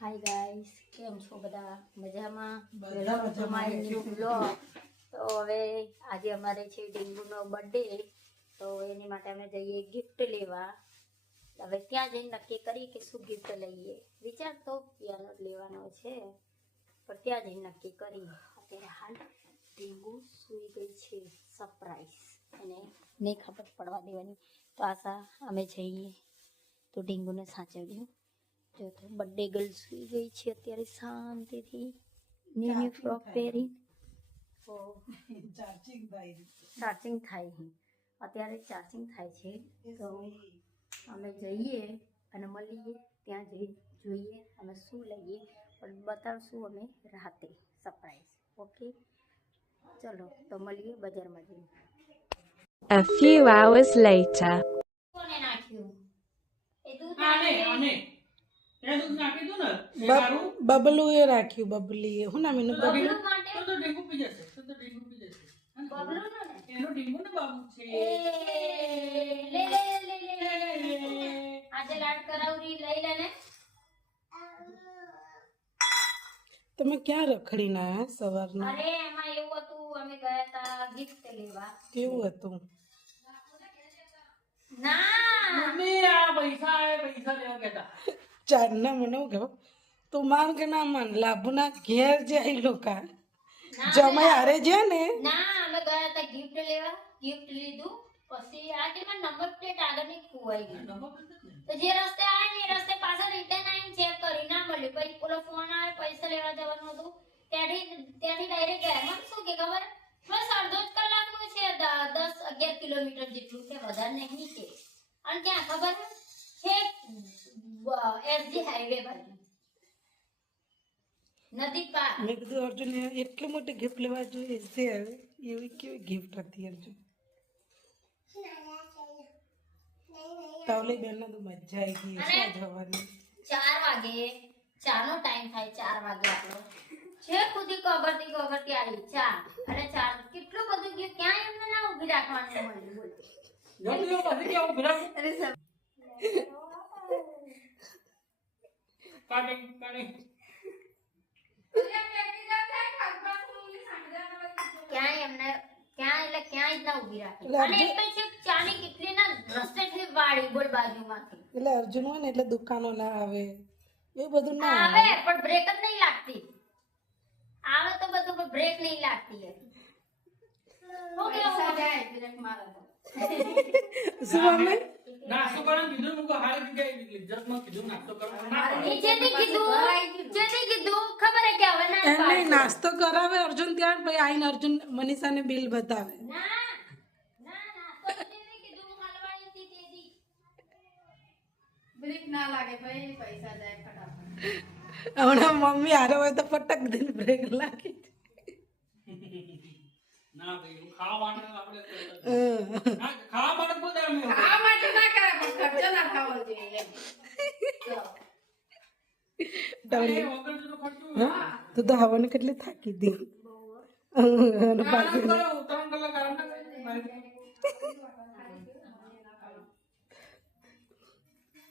Hi guys, કેમ છો બધા? મજામાં? Welcome to my new blog. તો હવે આજે અમારે છે ડીંગુનો બર્થડે, તો એની માટે અમે જઈએ ગિફ્ટ લેવા. હવે ત્યાં જઈને નક્કી કરી કે શું ગિફ્ટ લઈએ. વિચાર તો પિયાનો લેવાનો છે, પણ ત્યાં જઈને નક્કી કરી. અત્યારે હાલ ડીંગુ સૂઈ ગઈ છે, સરપ્રાઈઝ અને નહીં ખબર પડવા દેવાની. તો આશા અમે જઈએ તો ડીંગુને સાચવજો. જો તો બર્થડે ગર્લ સુઈ ગઈ છે અત્યારે શાંતિથી, ન્યુ ફ્રોક પહેરી. તો ચાર્જિંગ થાય છે અત્યારે, ચાર્જિંગ થાય છે. તો અમે જઈએ અને મળીએ, ત્યાં જઈ જોઈએ અમે શું લઈએ, પણ બતાવશું અમે રાતે સરપ્રાઈઝ. ઓકે, ચલો તો મળીએ બજારમાં જઈએ. A few hours later. કોને નાખ્યું એ દૂધ? બબલુ એ રાખ્યું, બબલી હું નામ એનું બબલુ. બબલુ માટે બબલુ ને બાબુ છે. લે લે લે લે આજે લાડ કરાવરી લઈ લે ને. તમે ક્યાં રખડી ના આયા સવારના? અરે એમાં એવું હતું, અમે ગયા હતા ગિફ્ટ લેવા. કેવું હતું? ના મમ્મી આ પૈસા લેવા ગયા ચારના મને એવું કહો, તું માન કે ના માન, લાભુના ઘેર જાય લોકા જમાઈ હારે છે ને. ના અમે ગયા હતા ગિફ્ટ લેવા, ગિફ્ટ લીધું. પછી આ કે નંબર પ્લેટ આગળ ની ખોવાઈ ગઈ. તો જે રસ્તે આવે ને એ રસ્તે પાછા રિટર્ન આવીને ચેક કરી ના મળ્યું. પછી પેલો ફોન આવે, પૈસા લેવા જવાનું હતું. ત્યાંથી ડાયરેક્ટ ગયા. મને શું કે ખબર, બસ અડધો જ કલાકનું છે, 10-11 કિલોમીટર જેટલું છે, વધારે નહીં છે. અને ક્યાં ખબર છે, એસજી હાઈવે બાજુ નદી પાર. મેં કીધું અર્જુન એટલી મોટી ગિફ્ટ લેવા જોઈએ છે, હવે એવી કેવી ગિફ્ટ હતી અર્જુન. તાવલી બેન ના તો મજા આવી ગઈ છે જવાની. 4 વાગે, 4 નો ટાઈમ થાય, 4 વાગે આપણો છે ખુદી કબરતી આવી ચા. અને 4 કેટલું બધું ગયું, ક્યાં એમને ના ઊભી રાખવાનું મળ્યું. બોલ જલ્દી પછી કેવું ભરા કાઢી ક્યાંય જ ના ઊભી રાખે. એટલે અને એક તો છે ચાની કેટલી ના રસ્તેથી વાળી બોલ બાજુમાંથી એટલે અર્જુન હોય ને એટલે દુકાનો ના આવે, એ બધું ના આવે, પણ બ્રેક જ નહીં લાગતી. આવે તો બધું, પણ બ્રેક નહીં લાગતી. ઓકે જાય બ્રેક મારે તો. શું મમ્મી? નાસ્તો કરવાનું કીધું, મુકો હારી જગ્યાએ ઇજ્જતમાં કીધું નાસ્તો કરવાનું ના પાડે. જેથી કીધું ખબર હે કે હવે ના એમ નહીં, નાસ્તો કરાવે અર્જુન ત્યાં, પછી આઈને અર્જુન મનીષાને બિલ બતાવે. ના તો જેથી કીધું હલવાઈ હતી તેદી બ્રેક ના લાગે, ભાઈ પૈસા જાય ફટાફટ. હમણાં મમ્મી હારે હોય તો ફટક દઈને બ્રેક લાગે. ના ભાઈ હું ખાવાનું આપણે હમ. ખાવા માટે બોલતા અમે આ માટે ના કરે, પણ ખર્ચો ના થવો જોઈએ. ડબલી. વગર તો ખર્ચું હા? તું તો હવાની કેટલી થાકી હતી. અને પાછી કરો 3 કલાક આરામ ના કરે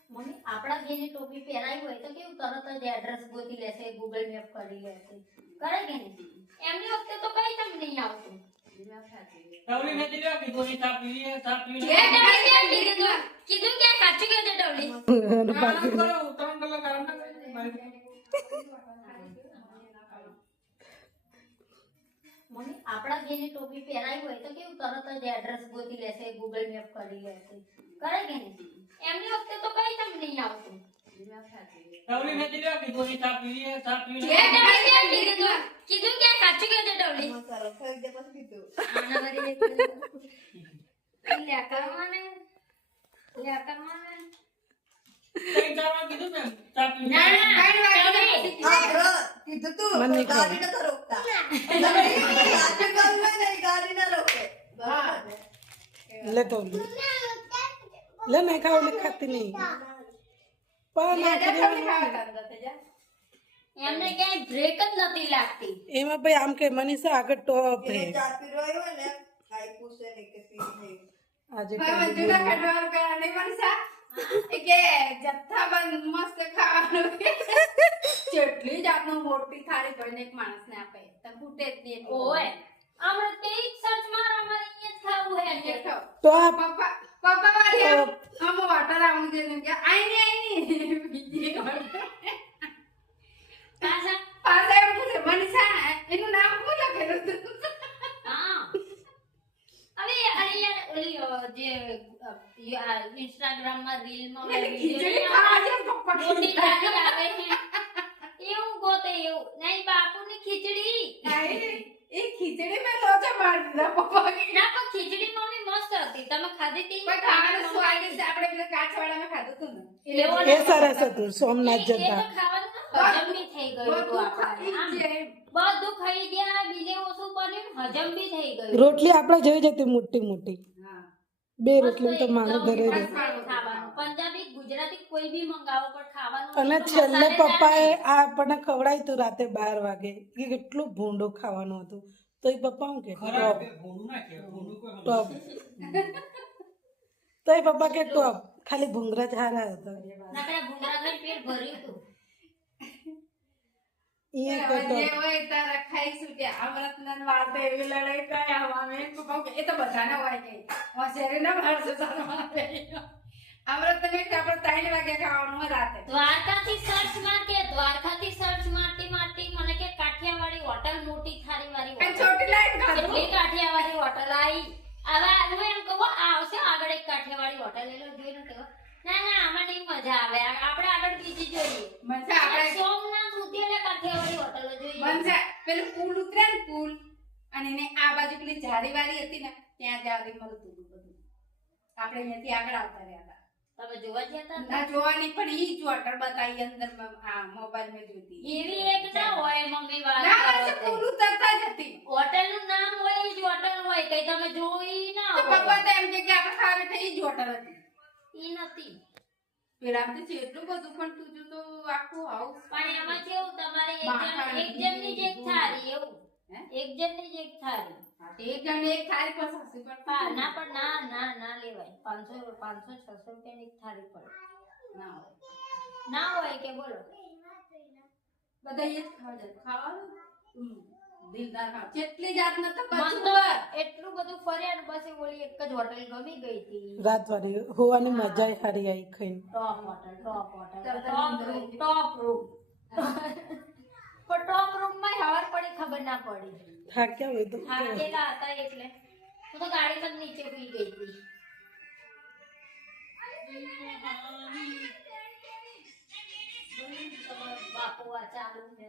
મમ્મી આપણા ઘેરની ટોપી પહેરાવી હોય તો કેવું તરત જ એડ્રેસ ગોતી લેશે, ગૂગલ મેપ કરી લેશે, કરે કે નહીં? એમની વખતે તો કઈ તમને નહીં આવતું. ટવલી નથી લેવા કીધું અહીં ચા પીએ કીધું કે સાચું કે ટવલી અને પાછી કરો 3 કલાક આરામ ના કરે મમ્મી આપણા ઘેરની ટોપી પહેરાવી હોય તો કેવું તરત જ એડ્રેસ ગોતી લેશે, ગૂગલ મેપ કરી લેશે, કરે કે નહીં? એમની વખતે તો કઈ તમને નહીં આવતું. ટવલી નથી લેવા કીધું અહીં ચા પીએ કીધું કે સાચું કે ટવલી કઈ ચાવા કીધું ને ચા પીએ મને ખાવ. લે ટોલી લે, નહીં ખાવ એટલે ખાતી નહીં. પણ નાખી દેવાનું. એમને ક્યાંય બ્રેક જ નથી લાગતી. એમાં ભાઈ આમ કે મનીષા આગળ ટોપ હે. આજે જથ્થાબંધ મસ્ત ખાવાનું મોટી થાળી ભરીને એક માણસને આપે તો ખૂટે જ નહીં એટલું. ઓય હમણાં તે જ સર્ચ મારો અમારે અહીંયા જ ખાવું હે એટલે ખાઓ. તો આ પપ્પા વાળી આમ વાટર આવું દે કે આઈ બીજી એક order. પાછા પાછા એમ પૂછે મનીષા એનું નામ શું લખેલું હતું? હા હવે અરે યાર ઓલી જે ઇન્સ્ટાગ્રામ માં રીલ માં એટલે ખીચડી ખાવા છે પપ્પા મોટી દાદી આવે છે એવું ગોતે એવું નહીં બાપુની ખીચડી એ ખીચડી મેં લોચા મારી દીધા પપ્પા કે ના પણ ખીચડી મમ્મી મસ્ત હતી તમે ખાધી હતી પણ ખાવાનું સ્વાદિષ્ટ આપણે પેલા કાચવાડામાં ખાધું હતું ને એવો એ સરસ હતું સોમનાથ એ તો જતા ખાવાનું હજમ બી થઈ ગયું હતું આપણે આમ બધું ખાઈ ગયા બિલે ઓછું બન્યું હજમ બી થઈ ગયું રોટલી આપણે જોઈ જતી મોટી મોટી હા બે રોટલી તો માણસ ઘરે રહે ખાવાનું પંજાબી ગુજરાતી કોઈ બી મંગાવો પણ ખાવાનું અને તો છેલ્લે મસાલેદાર પપ્પાએ આ આપણને ખવડાવ્યું હતું રાતે 12 વાગે કે કેટલું ભૂંડું ખાવાનું હતું તો એ પપ્પા શું કે ખરાબ કે ભૂંડું ના કહેવાય. ભૂંડું કોઈ ટોપ તો એ પપ્પા કે ટોપ ખાલી ભૂંગરા જ હારા હતા નકરા ભૂંગળા ખાઈને પેટ ભર્યું હતું અહીંયા હવે કે જે ટોપ હોય તારા ખાઈ છૂટ્યા અમૃતના વાત એવી લડાઈ કયા અમે પપ્પા કે એ તો બધાને હોય કે હોશિયારી ના મારશે તારો અમૃત તમે આપણે 3 વાગે ખાવાનું હોય રાતે દ્વારકાથી સર્ચ મારતી મને કે કાઠિયાવાડી હોટલ મોટી થાળી વાળી અને હોટલ છોટી લાઈન ખાધું કેટલી કાઠિયાવાડી હોટલ આવી હવે હું એમ કહું આવશે આગળ એક કાઠિયાવાડી હોટલ એલો જોઈને કહો ના ના આમાં નહીં મજા આવે આપણે આગળ બીજી જોઈએ મનસે આપણે સોમનાથ સુધી એટલે કાઠિયાવાડી હોટલ જોઈએ મનસે પેલું પુલ ઉતરે ને પુલ અને એને આ બાજુ પેલી જારીવાળી હતી ને ત્યાં જારી મળતું હતું બધું આપણે અહીંયાથી આગળ આવતા રહ્યા હતા તમે જોવા ગયા હતા ના જોવાની પણ ઈ જ હોટલ બતાવી અંદર આ મોબાઈલ માં જોતી એવી એક ના હોય મમ્મી વાત ના કરો મનસે તે. પુલ ઉતરતા જ હતી હોટલ નું નામ હોય એ જ હોટલ હોય કઈ તમે જોઈ ના તો હોય પપ્પા તો એમ કે આપણે ખાવા બેઠા ઈ જ હોટલ હતી ઈ નથી પેલા તો એટલું બધું પણ તું જો તો આખું હાઉસ પણ એમાં કેવું તમારે માખણ, એક જણની જ એક થાળી એવું હે? એક જણની જ એક થાળી હા, તો એક જણ એક થાળી પર સાસુ પર હા ના પણ ના લેવાય 500 600 રૂપિયાની એક થાળી પડે ના હોય ના હોય કે બોલો બધા એ જ ખાવા જાય ખાવાનું દિલદાર ખાવા જેટલી જાતના તો મન કશું તો હોય. એટલું બધું ફર્યા ને બસ એ ઓલી એક જ હોટલ ગમી ગઈ હતી રાતવાળી હોવાની મજા હારી આવી ખાઈને ટોપ હોટલ ટોપ ચાલ, રૂમ પણ ટોપ રૂમ માં હવાર પડી ખબર ના પડી થાક્યા હોય તો થાકેલા હતા એટલે હું તો ગાડી પર નીચે સુઈ ગઈ હતી બાપુ આ ચાલુ છે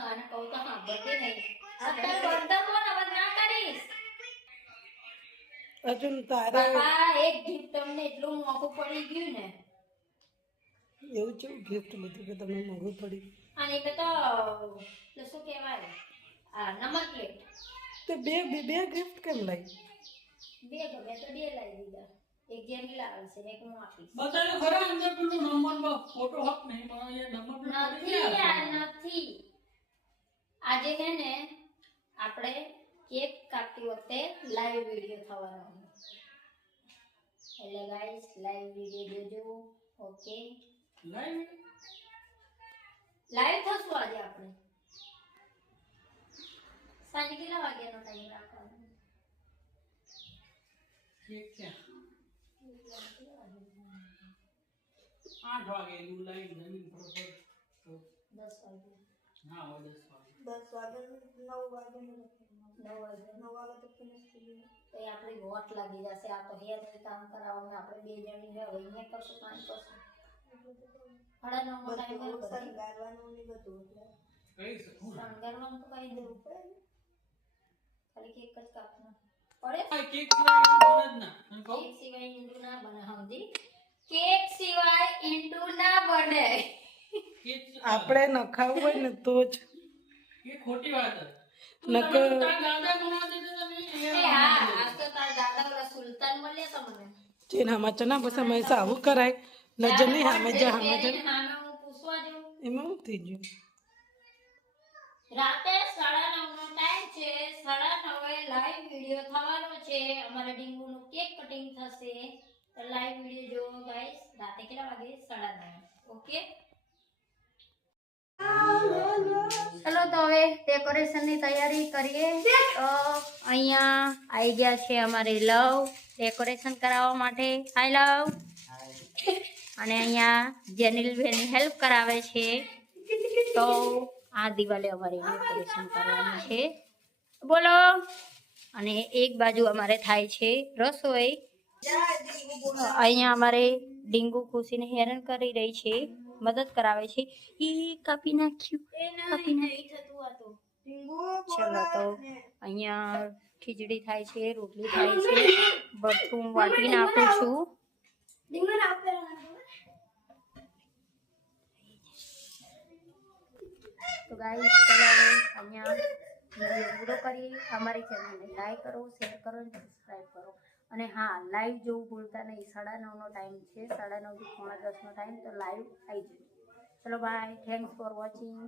અને કહું તો હા બધે નહીં અત્યારે બધા કોણ હવે ના કરીશ અર્જુન તારે બાપા એક ગિફ્ટ તમને એટલું મોંઘું પડી ગયું ને એવું કેવું ગિફ્ટ લીધું કે તમને મોંઘું પડ્યું અને એટલે તો શું કહેવાય આ નંબર પ્લેટ તે બે ગિફ્ટ કેમ લાવી બે ગમે તો બે લાવી દીધા એક જેની લાવે છે એક હું આપીશ બતાવ્યું ખરા અંદર પેલું નંબરમાં ફોટો હક નહીં પણ એ નંબર પ્લેટ નથી યાર નથી આજે છે ને આપણે કેક કાપતી વખતે લાઈવ વિડિયો થવાનો એટલે ગાઈસ લાઈવ વિડિયો જોજો ઓકે લાઈવ લાઈવ થશું આજે આપણે સાંજે કેટલા વાગ્યાનો ટાઈમ રાખવાનો કેક ક્યાં 8 વાગે એનું લાઈવ જમીન બરોબર 10 વાગે ના હોય 10 વાગે 9 વાગે તો ફિનિશ થઈ ગયું તો એ આપણી વોટ લાગી જશે આ તો હેર કામ કરાવવામાં આપણે બે જણી હવે અહીંયા કરશું કામ કરશું 9:30 નો ટાઈમ કઈ શકું શણગારવાનું તો કઈ દેવું પડે ને. ખાલી કેક જ કાપવાનો પડે આ કેક સિવાય એનું બને જ ના અને કહું કેક સિવાય ઈંડુ ના બને સમજી કેક સિવાય ઈંડુ ના બને કેક આપણે ન ખાવું હોય ને તો જ એ ખોટી વાત છે નકર તારા દાદા બનાવતા હતા તમે એ હા આજ તો તારા દાદા ઓલા સુલતાન મળ્યા તા મને ચેન હમાચા ના બસ અમે આવું કરાય નજર નહીં હામે જા હામે જા સામે હું પૂછવા જઉં એમાં શું થઈ ગયું રાતે 9:30 નો ટાઈમ છે 9:30 લાઈવ વિડિયો થવાનો છે અમારા ડીંગુનું કેક કટિંગ થશે હશે તો લાઈવ વિડીયો જોવો ગાઈસ. રાતે કેટલા વાગે? 9:30. ઓકે. ચલો તો હવે ડેકોરેશનની તૈયારી કરીએ. તો અહીંયા આવી ગયા છે અમારે લવ ડેકોરેશન કરાવવા માટે. હાય લવ. અને અહીંયા જેનિલબેન હેલ્પ કરાવે છે. તો આ દિવાલે અમારે ડેકોરેશન કરવાનું છે. બોલો. અને એક બાજુ અમારે થાય છે રસોઈ. અહીંયા અમારે ડીંગુ ખુશીને હેરાન કરી રહી છે, મદદ કરાવે છે. કાપી નાખ્યું. ચલો તો અહીંયા ખીચડી થાય છે, રોટલી થાય છે, બધું વાટી નાખું છું. તો ગાઈસ ચલો હવે અહીંયા વિડીયો પૂરો કરીએ. અમારી ચેનલને લાઈક કરો, શેર કરો અને સબસ્ક્રાઈબ કરો. અને હા, લાઈવ જોવું ભૂલતા નહીં. 9:30નો ટાઈમ છે, 9:30 થી 9:45નો ટાઈમ. તો લાઈવ આવી જજો. ચલો બાય. Thanks for watching.